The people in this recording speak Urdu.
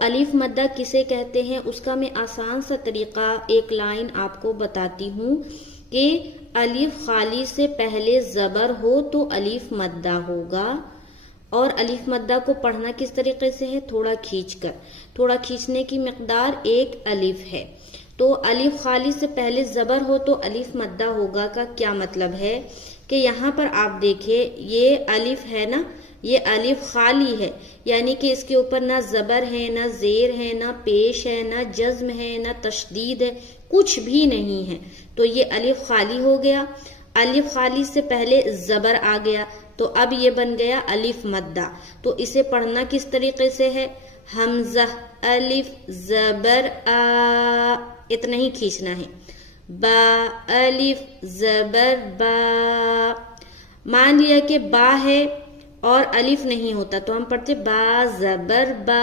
الف مدہ کسے کہتے ہیں اس کا میں آسان سا طریقہ ایک لائن آپ کو بتاتی ہوں کہ الف خالی سے پہلے زبر ہو تو الف مدہ ہوگا، اور الف مدہ کو پڑھنا کس طریقے سے ہے؟ تھوڑا کھینچ کر، تھوڑا کھینچنے کی مقدار ایک الف ہے۔ تو الف خالی سے پہلے زبر ہو تو الف مدہ ہوگا کا کیا مطلب ہے کہ یہاں پر آپ دیکھیں یہ الف ہے نا، یہ الف خالی ہے، یعنی کہ اس کے اوپر نہ زبر ہے، نہ زیر ہے، نہ پیش ہے، نہ جزم ہے، نہ تشدید ہے، کچھ بھی نہیں ہے، تو یہ الف خالی ہو گیا۔ الف خالی سے پہلے زبر آ گیا تو اب یہ بن گیا الف مدہ۔ تو اسے پڑھنا کس طریقے سے ہے؟ حمزہ الف زبر آ، اتنا ہی کھینچنا ہے، با الف زبر با۔ مان لیا کہ با ہے اور الف نہیں ہوتا تو ہم پڑھتے با زبر با،